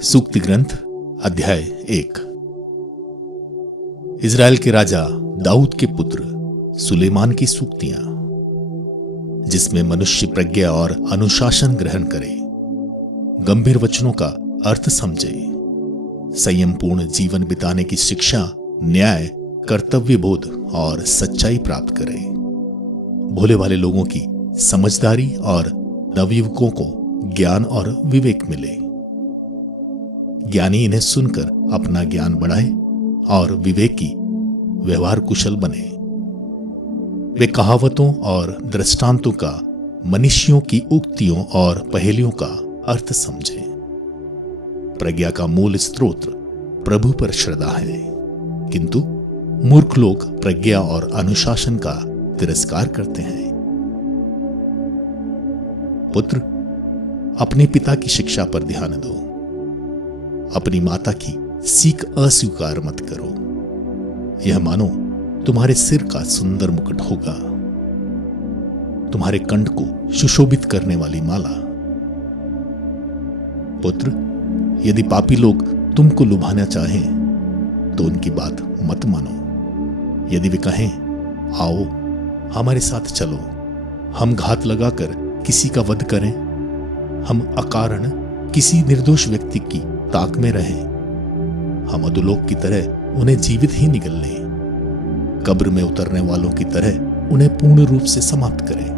सूक्ति ग्रंथ अध्याय 1। इज़राइल के राजा दाऊद के पुत्र सुलेमान की सूक्तियां, जिसमें मनुष्य प्रज्ञा और अनुशासन ग्रहण करे, गंभीर वचनों का अर्थ समझे, संयमपूर्ण जीवन बिताने की शिक्षा, न्याय, कर्तव्य बोध और सच्चाई प्राप्त करे, भोले भाले लोगों की समझदारी और नवयुवकों को ज्ञान और विवेक मिले। ज्ञानी इन्हें सुनकर अपना ज्ञान बढ़ाए और विवेकी व्यवहार कुशल बने। वे कहावतों और दृष्टांतों का, मनीषियों की उक्तियों और पहेलियों का अर्थ समझे। प्रज्ञा का मूल स्रोत प्रभु पर श्रद्धा है, किंतु मूर्ख लोग प्रज्ञा और अनुशासन का तिरस्कार करते हैं। पुत्र, अपने पिता की शिक्षा पर ध्यान दो, अपनी माता की सीख अस्वीकार मत करो। यह मानो तुम्हारे सिर का सुंदर मुकुट होगा, तुम्हारे कंठ को सुशोभित करने वाली माला। पुत्र, यदि पापी लोग तुमको लुभाना चाहें तो उनकी बात मत मानो। यदि वे कहें, आओ हमारे साथ चलो, हम घात लगाकर किसी का वध करें, हम अकारण किसी निर्दोष व्यक्ति की ताक में रहें, हम अधोलोक की तरह उन्हें जीवित ही निगल लें, कब्र में उतरने वालों की तरह उन्हें पूर्ण रूप से समाप्त करें।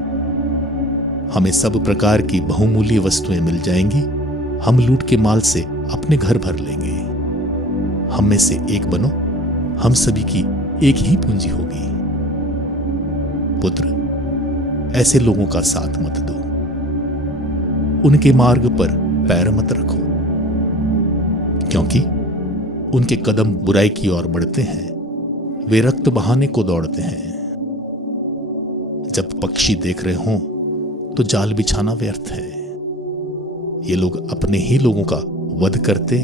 हमें सब प्रकार की बहुमूल्य वस्तुएं मिल जाएंगी, हम लूट के माल से अपने घर भर लेंगे। हम में से एक बनो, हम सभी की एक ही पूंजी होगी। पुत्र, ऐसे लोगों का साथ मत दो, उनके मार्ग पर पैर मत रखो, क्योंकि उनके कदम बुराई की ओर बढ़ते हैं, वे रक्त बहाने को दौड़ते हैं। जब पक्षी देख रहे हों तो जाल बिछाना व्यर्थ है। ये लोग अपने ही लोगों का वध करते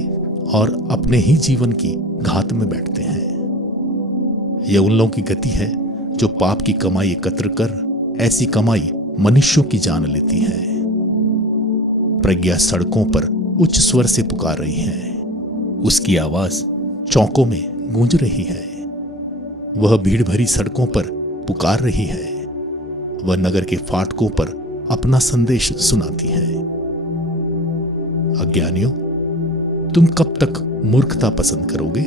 और अपने ही जीवन की घात में बैठते हैं। यह उन लोगों की गति है जो पाप की कमाई एकत्र कर ऐसी कमाई मनुष्यों की जान लेती है। प्रज्ञा सड़कों पर उच्च स्वर से पुकार रही है, उसकी आवाज चौकों में गूंज रही है। वह भीड़ भरी सड़कों पर पुकार रही है, वह नगर के फाटकों पर अपना संदेश सुनाती है। अज्ञानियों, तुम कब तक मूर्खता पसंद करोगे?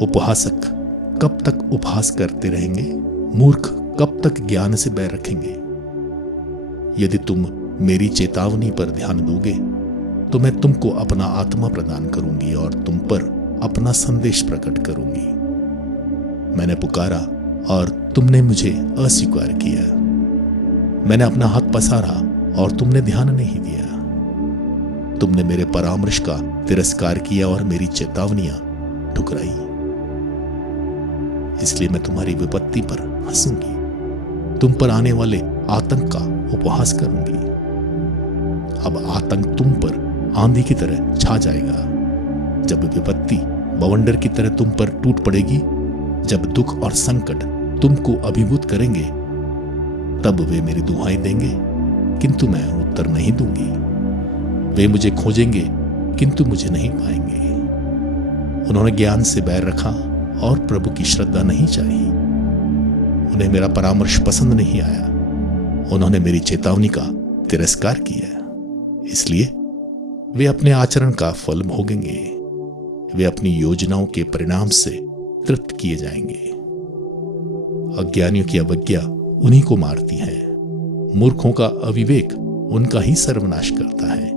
उपहासक कब तक उपहास करते रहेंगे? मूर्ख कब तक ज्ञान से बैर रखेंगे? यदि तुम मेरी चेतावनी पर ध्यान दोगे तो मैं तुमको अपना आत्मा प्रदान करूंगी और तुम पर अपना संदेश प्रकट करूंगी। मैंने पुकारा और तुमने मुझे अस्वीकार किया, मैंने अपना हाथ पसारा और तुमने ध्यान नहीं दिया। तुमने मेरे परामर्श का तिरस्कार किया और मेरी चेतावनियां ठुकराई, इसलिए मैं तुम्हारी विपत्ति पर हंसूंगी, तुम पर आने वाले आतंक का उपहास करूंगी। अब आतंक तुम पर आंधी की तरह छा जाएगा, जब विपत्ति बवंडर की तरह तुम पर टूट पड़ेगी, जब दुख और संकट तुमको अभिभूत करेंगे, तब वे मेरी दुहाई देंगे, किंतु मैं उत्तर नहीं दूंगी। वे मुझे खोजेंगे, किंतु मुझे नहीं पाएंगे। उन्होंने ज्ञान से बैर रखा और प्रभु की श्रद्धा नहीं चाही। उन्हें मेरा परामर्श पसंद नहीं आया, उन्होंने मेरी चेतावनी का तिरस्कार किया, इसलिए वे अपने आचरण का फल भोगेंगे। वे अपनी योजनाओं के परिणाम से तृप्त किए जाएंगे। अज्ञानियों की अवज्ञा उन्हीं को मारती है, मूर्खों का अविवेक उनका ही सर्वनाश करता है,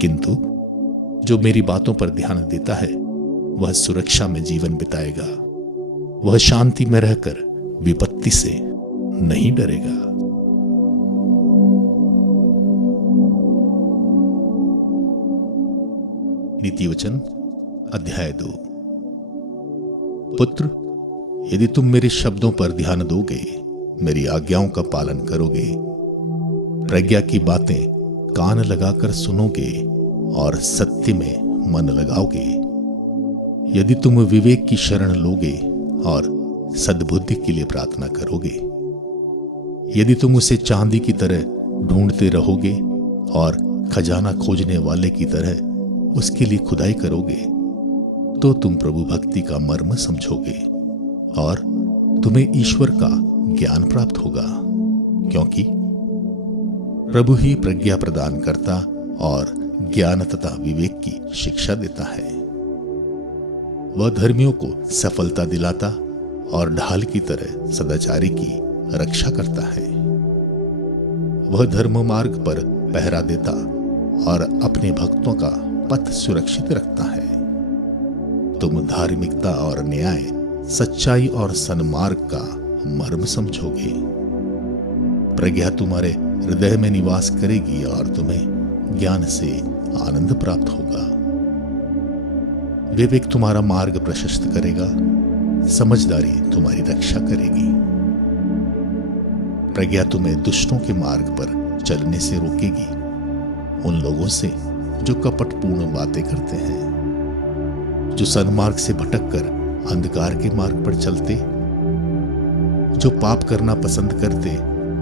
किंतु जो मेरी बातों पर ध्यान देता है वह सुरक्षा में जीवन बिताएगा, वह शांति में रहकर विपत्ति से नहीं डरेगा। नीति वचन अध्याय 2। पुत्र, यदि तुम मेरे शब्दों पर ध्यान दोगे, मेरी आज्ञाओं का पालन करोगे, प्रज्ञा की बातें कान लगाकर सुनोगे और सत्य में मन लगाओगे, यदि तुम विवेक की शरण लोगे और सद्बुद्धि के लिए प्रार्थना करोगे, यदि तुम उसे चांदी की तरह ढूंढते रहोगे और खजाना खोजने वाले की तरह उसके लिए खुदाई करोगे तो तुम प्रभु भक्ति का मर्म समझोगे और तुम्हें ईश्वर का ज्ञान प्राप्त होगा, क्योंकि प्रभु ही प्रज्ञा प्रदान करता और ज्ञान तथा विवेक की शिक्षा देता है। वह धर्मियों को सफलता दिलाता और ढाल की तरह सदाचारी की रक्षा करता है। वह धर्म मार्ग पर पहरा देता और अपने भक्तों का पथ सुरक्षित रखता है। तुम धार्मिकता और न्याय, सच्चाई और सन्मार्ग का मर्म समझोगे। प्रज्ञा तुम्हारे हृदय में निवास करेगी और तुम्हें ज्ञान से आनंद प्राप्त होगा। विवेक तुम्हारा मार्ग प्रशस्त करेगा, समझदारी तुम्हारी रक्षा करेगी। प्रज्ञा तुम्हें दुष्टों के मार्ग पर चलने से रोकेगी, उन लोगों से जो कपटपूर्ण बातें करते हैं, जो सन्मार्ग से भटककर अंधकार के मार्ग पर चलते, जो पाप करना पसंद करते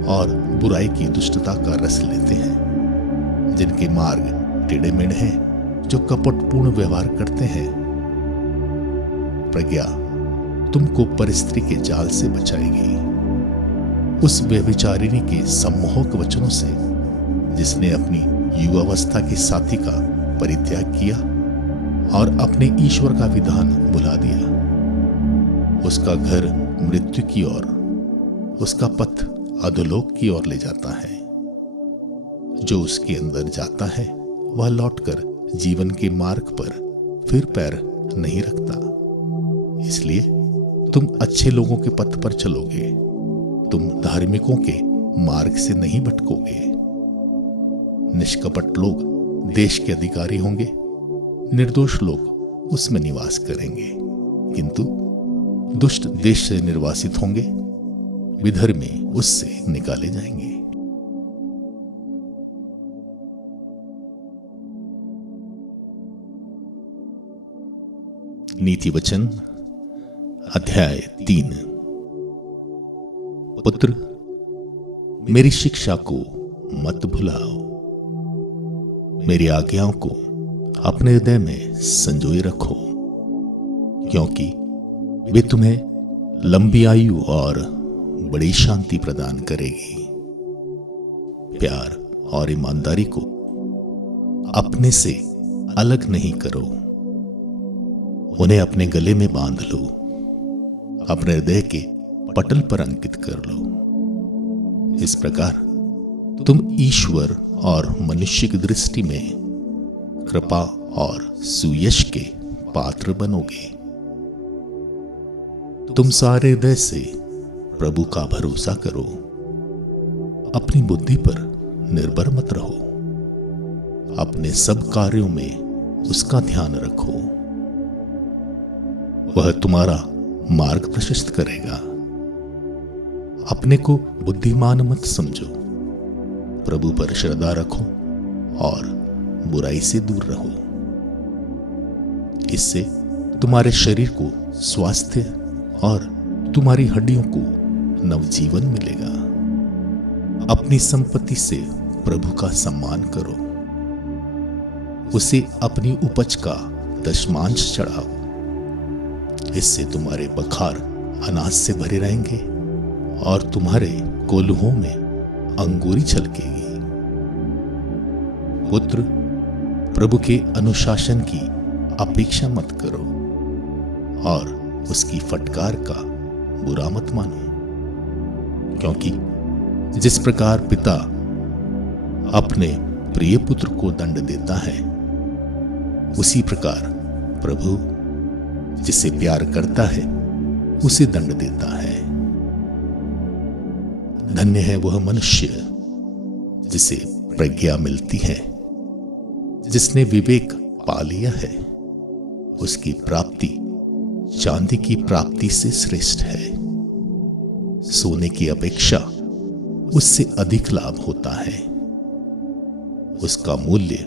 और बुराई की दुष्टता का रस लेते हैं, जिनके मार्ग टेढ़े मेढ़े हैं, जो कपटपूर्ण व्यवहार करते हैं। प्रज्ञा तुमको परिस्त्री के जाल से बचाएगी, उस व्यभिचारिणी के सम्मोहक वचनों से जिसने अपनी युवावस्था के साथी का परित्याग किया और अपने ईश्वर का विधान भुला दिया। उसका घर मृत्यु की ओर, उसका पथ अधोलोक की ओर ले जाता है। जो उसके अंदर जाता है वह लौटकर जीवन के मार्ग पर फिर पैर नहीं रखता। इसलिए तुम अच्छे लोगों के पथ पर चलोगे, तुम धार्मिकों के मार्ग से नहीं भटकोगे। निष्कपट लोग देश के अधिकारी होंगे, निर्दोष लोग उसमें निवास करेंगे, किंतु दुष्ट देश से निर्वासित होंगे, विधर्मी उससे निकाले जाएंगे। नीति वचन अध्याय 3। पुत्र, मेरी शिक्षा को मत भुलाओ, मेरी आज्ञाओं को अपने हृदय में संजोए रखो, क्योंकि वे तुम्हें लंबी आयु और बड़ी शांति प्रदान करेगी। प्यार और ईमानदारी को अपने से अलग नहीं करो, उन्हें अपने गले में बांध लो, अपने हृदय के पटल पर अंकित कर लो। इस प्रकार तुम ईश्वर और मनुष्य की दृष्टि में कृपा और सुयश के पात्र बनोगे। तुम सारे हृदय से प्रभु का भरोसा करो, अपनी बुद्धि पर निर्भर मत रहो, अपने सब कार्यों में उसका ध्यान रखो। वह तुम्हारा मार्ग प्रशस्त करेगा। अपने को बुद्धिमान मत समझो, प्रभु पर श्रद्धा रखो और बुराई से दूर रहो। इससे तुम्हारे शरीर को स्वास्थ्य और तुम्हारी हड्डियों को नवजीवन मिलेगा। अपनी संपत्ति से प्रभु का सम्मान करो, उसे अपनी उपज का दशमांश चढ़ाओ। इससे तुम्हारे बखार अनाज से भरे रहेंगे और तुम्हारे कोल्हुओं में अंगूरी छलकेगी। पुत्र, प्रभु के अनुशासन की अपेक्षा मत करो और उसकी फटकार का बुरा मत मानो, क्योंकि जिस प्रकार पिता अपने प्रिय पुत्र को दंड देता है, उसी प्रकार प्रभु जिसे प्यार करता है उसे दंड देता है। धन्य है वह मनुष्य जिसे प्रज्ञा मिलती है, जिसने विवेक पा लिया है। उसकी प्राप्ति चांदी की प्राप्ति से श्रेष्ठ है। सोने की अपेक्षा उससे अधिक लाभ होता है। उसका मूल्य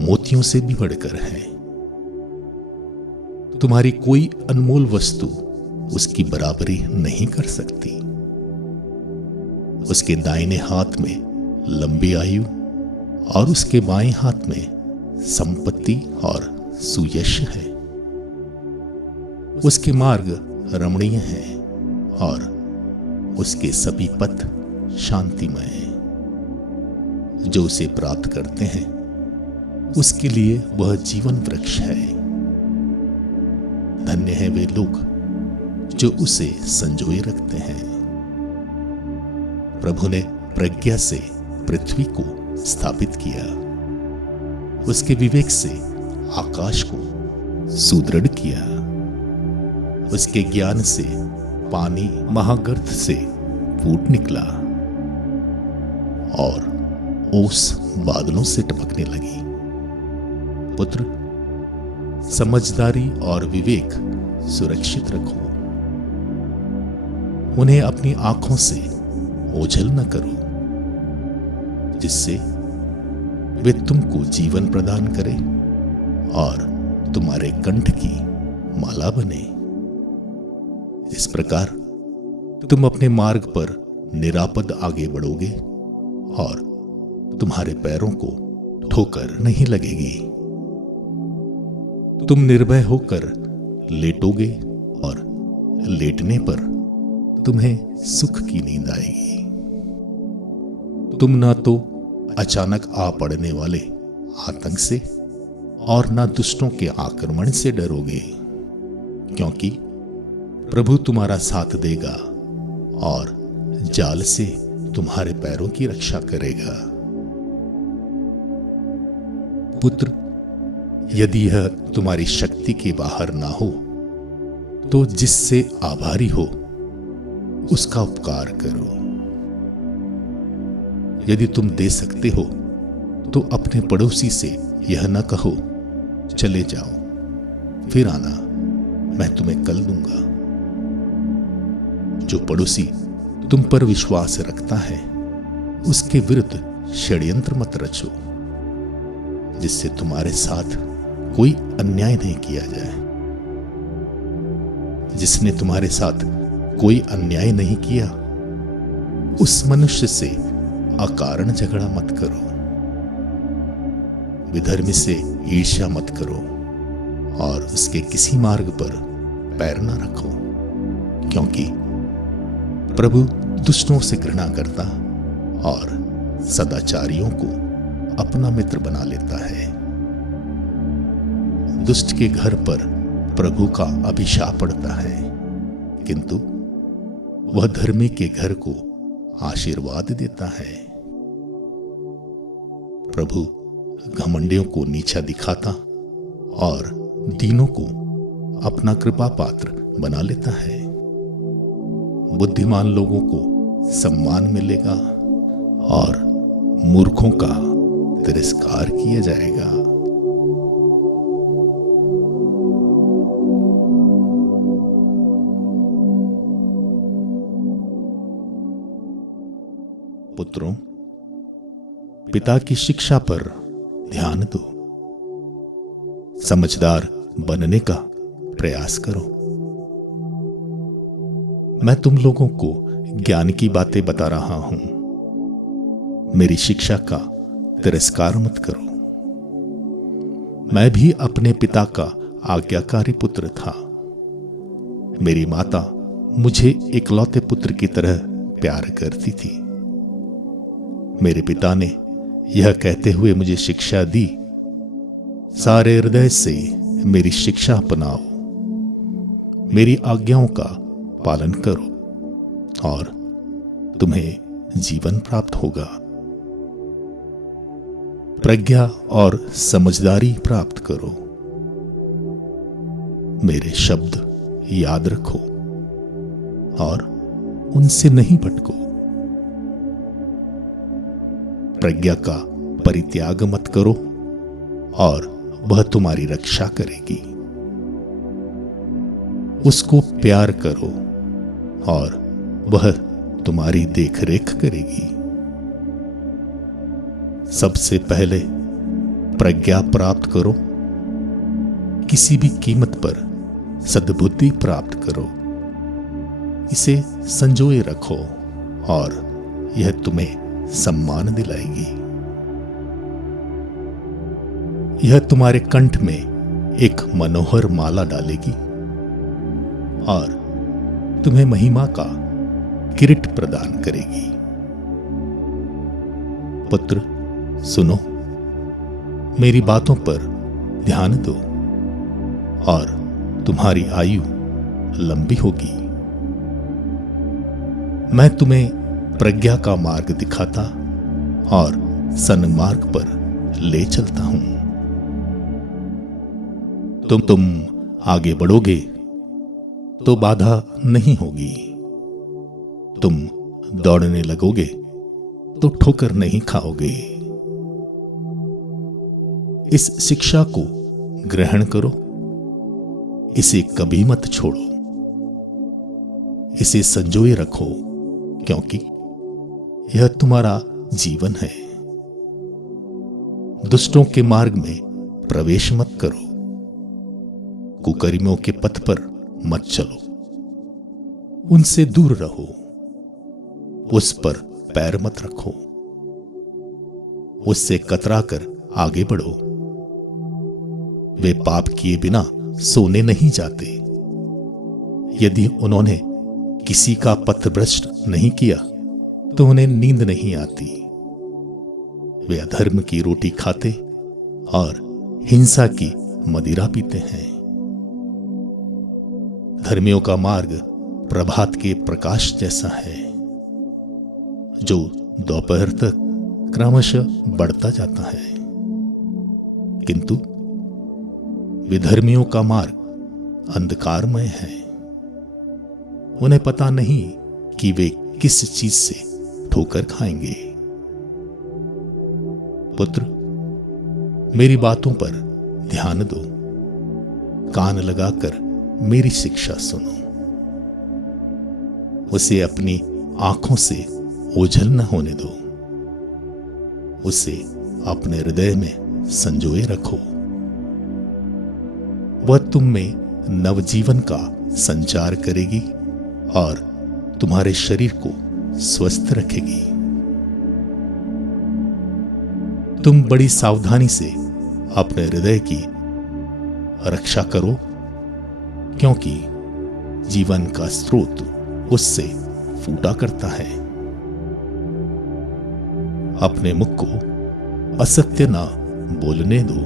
मोतियों से भी बढ़कर है। तुम्हारी कोई अनमोल वस्तु उसकी बराबरी नहीं कर सकती। उसके दाहिने हाथ में लंबी आयु और उसके बाएं हाथ में संपत्ति और सुयश है। उसके मार्ग रमणीय हैं और उसके सभी पथ शांतिमय हैं। जो उसे प्राप्त करते हैं उसके लिए वह जीवन वृक्ष है। धन्य है वे लोग जो उसे संजोए रखते हैं। प्रभु ने प्रज्ञा से पृथ्वी को स्थापित किया, उसके विवेक से आकाश को सुदृढ़ किया, उसके ज्ञान से पानी महागर्त से फूट निकला और ओस बादलों से टपकने लगी। पुत्र, समझदारी और विवेक सुरक्षित रखो, उन्हें अपनी आंखों से ओझल न करो, जिससे वे तुमको जीवन प्रदान करें और तुम्हारे कंठ की माला बने। इस प्रकार तुम अपने मार्ग पर निरापद आगे बढ़ोगे और तुम्हारे पैरों को ठोकर नहीं लगेगी। तुम निर्भय होकर लेटोगे और लेटने पर तुम्हें सुख की नींद आएगी। तुम ना तो अचानक आ पड़ने वाले आतंक से और ना दुष्टों के आक्रमण से डरोगे, क्योंकि प्रभु तुम्हारा साथ देगा और जाल से तुम्हारे पैरों की रक्षा करेगा। पुत्र, यदि यह तुम्हारी शक्ति के बाहर ना हो तो जिससे आभारी हो उसका उपकार करो। यदि तुम दे सकते हो तो अपने पड़ोसी से यह न कहो, चले जाओ फिर आना, मैं तुम्हें कल दूंगा। जो पड़ोसी तुम पर विश्वास रखता है उसके विरुद्ध षड्यंत्र मत रचो, जिससे तुम्हारे साथ कोई अन्याय नहीं किया जाए। जिसने तुम्हारे साथ कोई अन्याय नहीं किया उस मनुष्य से अकारण झगड़ा मत करो। विधर्मी से ईर्ष्या मत करो और उसके किसी मार्ग पर पैर न रखो, क्योंकि प्रभु दुष्टों से घृणा करता और सदाचारियों को अपना मित्र बना लेता है। दुष्ट के घर पर प्रभु का अभिशाप पड़ता है, किंतु वह धर्मी के घर को आशीर्वाद देता है। प्रभु घमंडियों को नीचा दिखाता और दीनों को अपना कृपा पात्र बना लेता है। बुद्धिमान लोगों को सम्मान मिलेगा और मूर्खों का तिरस्कार किया जाएगा। पुत्रों, पिता की शिक्षा पर ध्यान दो, समझदार बनने का प्रयास करो। मैं तुम लोगों को ज्ञान की बातें बता रहा हूं, मेरी शिक्षा का तिरस्कार मत करो। मैं भी अपने पिता का आज्ञाकारी पुत्र था। मेरी माता मुझे इकलौते पुत्र की तरह प्यार करती थी। मेरे पिता ने यह कहते हुए मुझे शिक्षा दी, सारे हृदय से मेरी शिक्षा अपनाओ, मेरी आज्ञाओं का पालन करो और तुम्हें जीवन प्राप्त होगा। प्रज्ञा और समझदारी प्राप्त करो। मेरे शब्द याद रखो और उनसे नहीं भटको। प्रज्ञा का परित्याग मत करो और वह तुम्हारी रक्षा करेगी। उसको प्यार करो और वह तुम्हारी देखरेख करेगी। सबसे पहले प्रज्ञा प्राप्त करो, किसी भी कीमत पर सद्बुद्धि प्राप्त करो। इसे संजोए रखो और यह तुम्हें सम्मान दिलाएगी। यह तुम्हारे कंठ में एक मनोहर माला डालेगी और तुम्हें महिमा का किरीट प्रदान करेगी। पुत्र, सुनो, मेरी बातों पर ध्यान दो और तुम्हारी आयु लंबी होगी। मैं तुम्हें प्रज्ञा का मार्ग दिखाता और सन्मार्ग पर ले चलता हूं। तुम आगे बढ़ोगे तो बाधा नहीं होगी। तुम दौड़ने लगोगे तो ठोकर नहीं खाओगे। इस शिक्षा को ग्रहण करो, इसे कभी मत छोड़ो, इसे संजोए रखो, क्योंकि यह तुम्हारा जीवन है। दुष्टों के मार्ग में प्रवेश मत करो, कुकर्मियों के पथ पर मत चलो, उनसे दूर रहो, उस पर पैर मत रखो, उससे कतरा कर आगे बढ़ो। वे पाप किए बिना सोने नहीं जाते। यदि उन्होंने किसी का पथभ्रष्ट नहीं किया तो उन्हें नींद नहीं आती। वे अधर्म की रोटी खाते और हिंसा की मदिरा पीते हैं। धर्मियों का मार्ग प्रभात के प्रकाश जैसा है, जो दोपहर तक क्रमशः बढ़ता जाता है, किंतु विधर्मियों का मार्ग अंधकारमय है। उन्हें पता नहीं कि वे किस चीज से ठोकर खाएंगे। पुत्र, मेरी बातों पर ध्यान दो, कान लगाकर मेरी शिक्षा सुनो, उसे अपनी आंखों से ओझल न होने दो, उसे अपने हृदय में संजोए रखो। वह तुम में नवजीवन का संचार करेगी और तुम्हारे शरीर को स्वस्थ रखेगी। तुम बड़ी सावधानी से अपने हृदय की रक्षा करो, क्योंकि जीवन का स्रोत उससे फूटा करता है। अपने मुख को असत्य ना बोलने दो,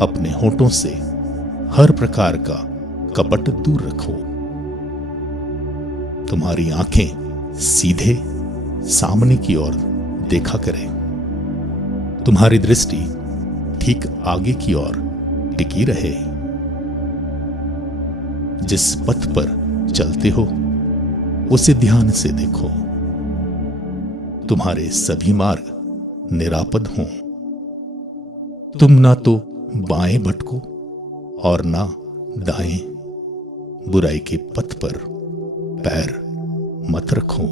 अपने होठों से हर प्रकार का कपट दूर रखो। तुम्हारी आंखें सीधे सामने की ओर देखा करें, तुम्हारी दृष्टि ठीक आगे की ओर टिकी रहे। जिस पथ पर चलते हो उसे ध्यान से देखो, तुम्हारे सभी मार्ग निरापद हों। तुम ना तो बाएं भटको और ना दाएं, बुराई के पथ पर पैर मत रखो।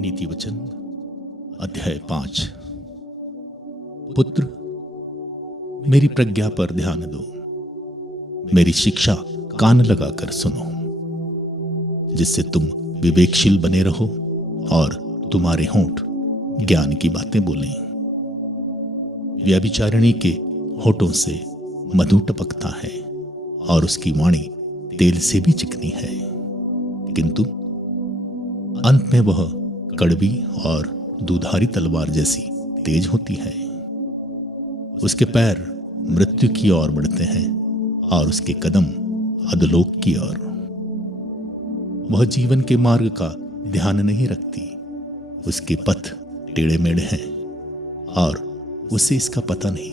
नीति वचन अध्याय 5। पुत्र, मेरी प्रज्ञा पर ध्यान दो, मेरी शिक्षा कान लगाकर सुनो, जिससे तुम विवेकशील बने रहो और तुम्हारे होंठ ज्ञान की बातें बोलें। व्यभिचारिणी के होठों से मधु टपकता है और उसकी वाणी तेल से भी चिकनी है, किंतु अंत में वह कड़वी और दुधारी तलवार जैसी तेज होती है। उसके पैर मृत्यु की ओर बढ़ते हैं और उसके कदम अधोलोक की ओर। वह जीवन के मार्ग का ध्यान नहीं रखती, उसके पथ टेढ़े मेढ़े हैं और उसे इसका पता नहीं।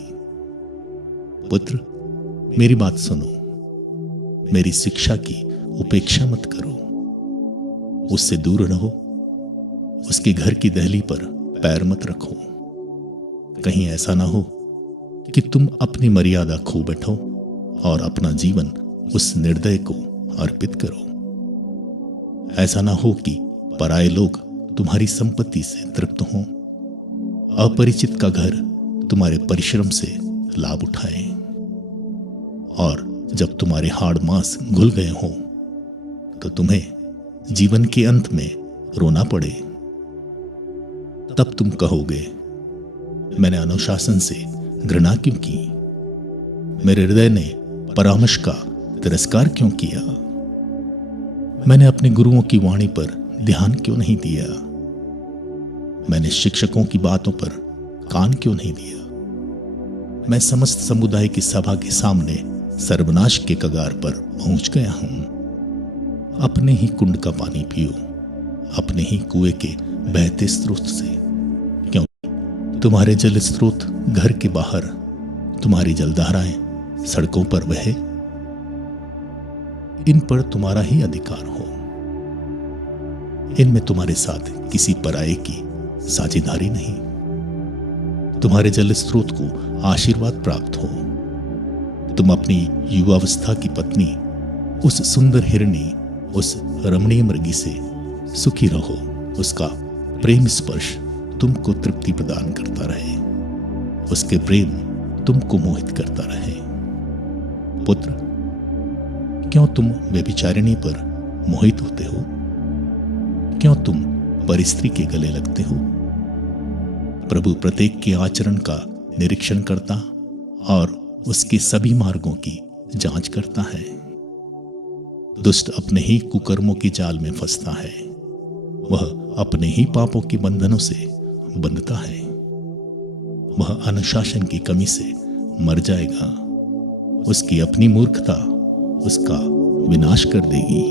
पुत्र, मेरी बात सुनो, मेरी शिक्षा की उपेक्षा मत करो, उससे दूर रहो, उसके घर की दहली पर पैर मत रखो। कहीं ऐसा ना हो कि तुम अपनी मर्यादा खो बैठो और अपना जीवन उस निर्दय को अर्पित करो। ऐसा ना हो कि पराये लोग तुम्हारी संपत्ति से तृप्त हों, अपरिचित का घर तुम्हारे परिश्रम से लाभ उठाए, और जब तुम्हारे हाड़ मांस घुल गए हों तो तुम्हें जीवन के अंत में रोना पड़े। तब तुम कहोगे, मैंने अनुशासन से घृणा क्यों की, मेरे हृदय ने परामर्श का तिरस्कार क्यों किया, मैंने अपने गुरुओं की वाणी पर ध्यान क्यों नहीं दिया, मैंने शिक्षकों की बातों पर कान क्यों नहीं दिया, मैं समस्त समुदाय की सभा के सामने सर्वनाश के कगार पर पहुंच गया हूं। अपने ही कुंड का पानी पियो, अपने ही कुएं के बहते स्रोत से, क्योंकि तुम्हारे जल स्रोत घर के बाहर, तुम्हारी जलधाराएं सड़कों पर बहे, इन पर तुम्हारा ही अधिकार हो, इनमें तुम्हारे साथ किसी पराये की साझेदारी नहीं। तुम्हारे जल स्रोत को आशीर्वाद प्राप्त हो, तुम अपनी युवावस्था की पत्नी, उस सुंदर हिरणी, उस रमणीय मृगी से सुखी रहो, उसका प्रेम स्पर्श तुमको तृप्ति प्रदान करता रहे, उसके प्रेम तुमको मोहित करता रहे। पुत्र, क्यों तुम व्यभिचारिणी पर मोहित होते हो, क्यों तुम परिस्त्री के गले लगते हो। प्रभु प्रत्येक के आचरण का निरीक्षण करता और उसके सभी मार्गों की जांच करता है। दुष्ट अपने ही कुकर्मों की जाल में फंसता है, वह अपने ही पापों के बंधनों से बंधता है, वह अनुशासन की कमी से मर जाएगा, उसकी अपनी मूर्खता उसका विनाश कर देगी।